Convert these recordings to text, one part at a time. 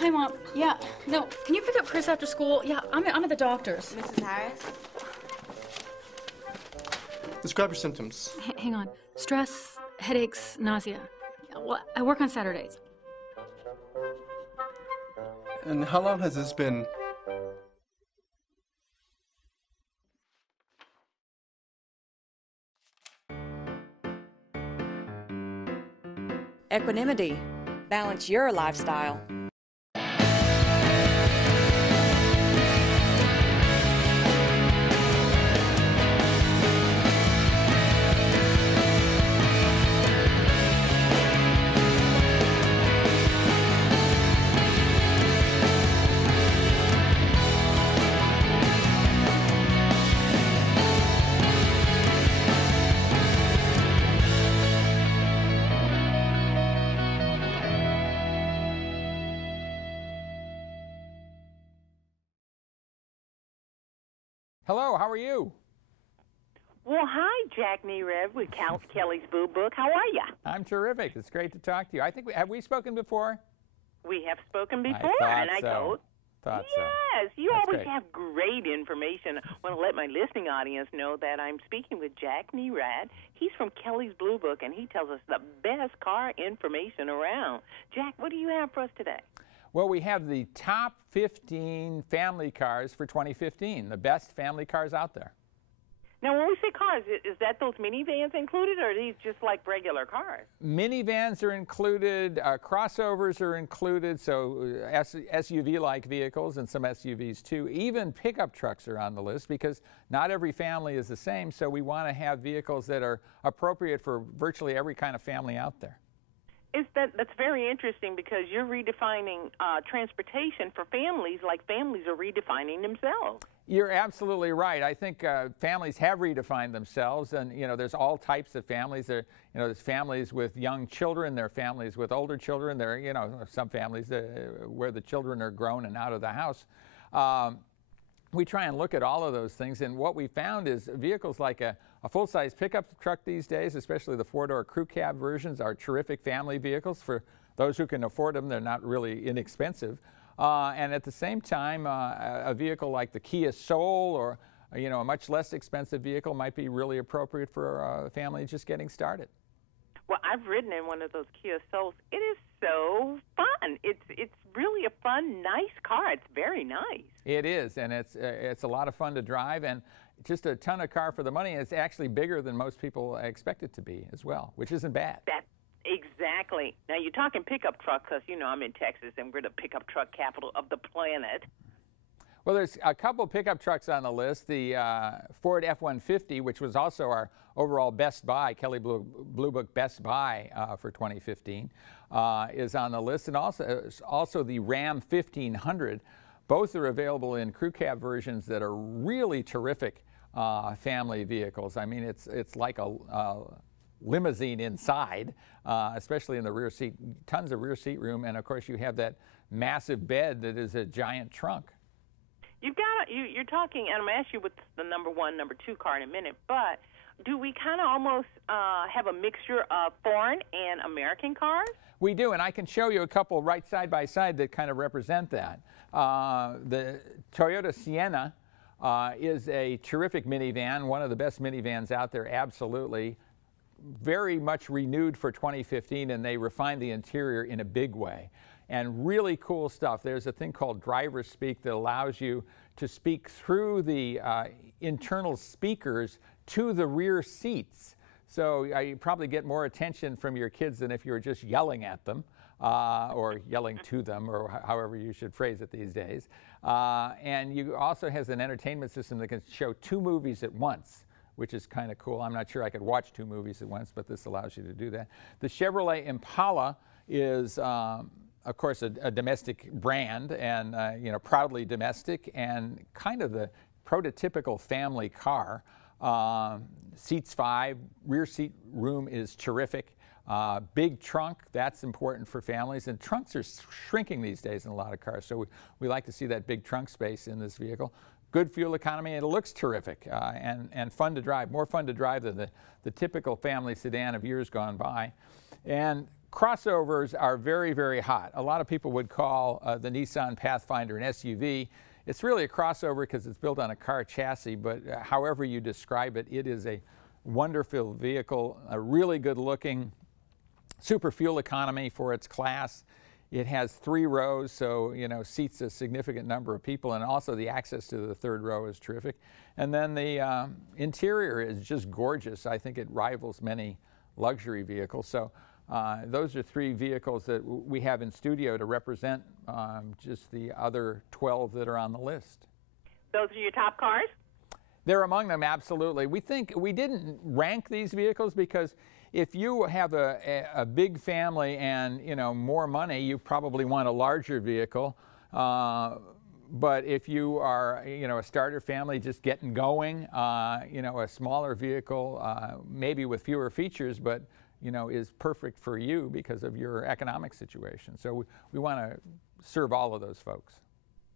Hi, Mom. Yeah, no, can you pick up Chris after school? Yeah, I'm at the doctor's. Mrs. Harris? Describe your symptoms. Hang on. Stress, headaches, nausea. Well, I work on Saturdays. And how long has this been? Equanimity. Balance your lifestyle. Hello, how are you? Well, hi, Jack Nerev with Kelley's Boo Book. How are you? I'm terrific. It's great to talk to you. I think have we spoken before? We have spoken before, I thought so. Yes, you That's always great. have great information. I want to let my listening audience know that I'm speaking with Jack Nerev. He's from Kelley's Blue Book, and he tells us the best car information around. Jack, what do you have for us today? Well, we have the top 15 family cars for 2015, the best family cars out there. Now, when we say cars, is that those minivans included, or are these just like regular cars? Minivans are included, crossovers are included, so SUV-like vehicles and some SUVs too. Even pickup trucks are on the list because not every family is the same, so we want to have vehicles that are appropriate for virtually every kind of family out there. That's very interesting because you're redefining transportation for families like families are redefining themselves. You're absolutely right. I think families have redefined themselves, and there's all types of families. There's families with young children, there are families with older children, there are some families where the children are grown and out of the house. We try and look at all of those things, and what we found is vehicles like a full-size pickup truck these days, especially the four-door crew cab versions, are terrific family vehicles for those who can afford them. They're not really inexpensive. And at the same time, a vehicle like the Kia Soul or a much less expensive vehicle might be really appropriate for a family just getting started. Well, I've ridden in one of those Kia Souls. It is so fun. It's really a fun, nice car. It's very nice. It is, and it's a lot of fun to drive, and just a ton of car for the money. It's actually bigger than most people expect it to be as well, which isn't bad. Exactly. Now, you're talking pickup truck because, I'm in Texas, and we're the pickup truck capital of the planet. Well, there's a couple pickup trucks on the list. The Ford F-150, which was also our overall Best Buy, Kelley Blue Book Best Buy for 2015, is on the list. And also the Ram 1500. Both are available in crew cab versions that are really terrific family vehicles. I mean, it's like a limousine inside, especially in the rear seat. Tons of rear seat room, and of course you have that massive bed that is a giant trunk. You're talking, and I'm going to ask you what's the number one, number two car in a minute, but do we kind of almost have a mixture of foreign and American cars? We do, and I can show you a couple right side by side that kind of represent that. The Toyota Sienna is a terrific minivan, one of the best minivans out there, absolutely. Very much renewed for 2015, and they refined the interior in a big way. And really cool stuff. There's a thing called driver speak that allows you to speak through the internal speakers to the rear seats. So you probably get more attention from your kids than if you were just yelling at them or yelling to them, or however you should phrase it these days. And you also has an entertainment system that can show 2 movies at once, which is kind of cool. I'm not sure I could watch 2 movies at once, but this allows you to do that. The Chevrolet Impala is of course, a domestic brand, and proudly domestic, and kind of the prototypical family car. Seats 5, rear seat room is terrific. Big trunk, that's important for families, and trunks are shrinking these days in a lot of cars, so we like to see that big trunk space in this vehicle. Good fuel economy, and it looks terrific, and fun to drive, more fun to drive than the typical family sedan of years gone by. And crossovers are very, very hot. A lot of people would call the Nissan Pathfinder an SUV. It's really a crossover because it's built on a car chassis, but however you describe it, it is a wonderful vehicle, a really good looking, super fuel economy for its class. It has 3 rows, so seats a significant number of people, and also the access to the 3rd row is terrific. And then the interior is just gorgeous. I think it rivals many luxury vehicles. So those are 3 vehicles that we have in studio to represent just the other 12 that are on the list. Those are your top cars? They're among them, absolutely. We think we didn't rank these vehicles because if you have a big family and more money, you probably want a larger vehicle. But if you are a starter family just getting going, a smaller vehicle, maybe with fewer features, but is perfect for you because of your economic situation. So we want to serve all of those folks.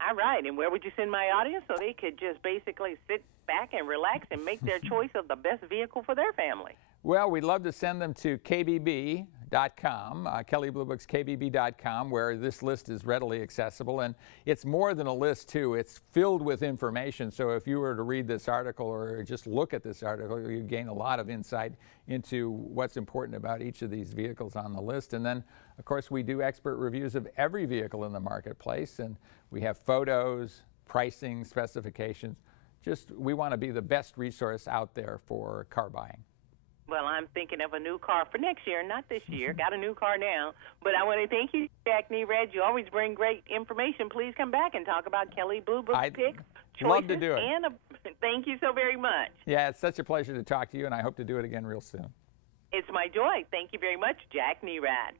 All right, and where would you send my audience so they could just basically sit back and relax and make their choice of the best vehicle for their family? Well, we'd love to send them to kbb.com, Kelley Blue Book's kbb.com, where this list is readily accessible. And it's more than a list, too. It's filled with information. So if you were to read this article or just look at this article, you'd gain a lot of insight into what's important about each of these vehicles on the list. And then, of course, we do expert reviews of every vehicle in the marketplace. And we have photos, pricing, specifications. We want to be the best resource out there for car buying. Well, I'm thinking of a new car for next year, not this year. Got a new car now. But I want to thank you, Jack Nerad. You always bring great information. Please come back and talk about Kelley Blue Book picks, choices. Love to do it. And thank you so very much. Yeah, it's such a pleasure to talk to you, and I hope to do it again real soon. It's my joy. Thank you very much, Jack Nerad.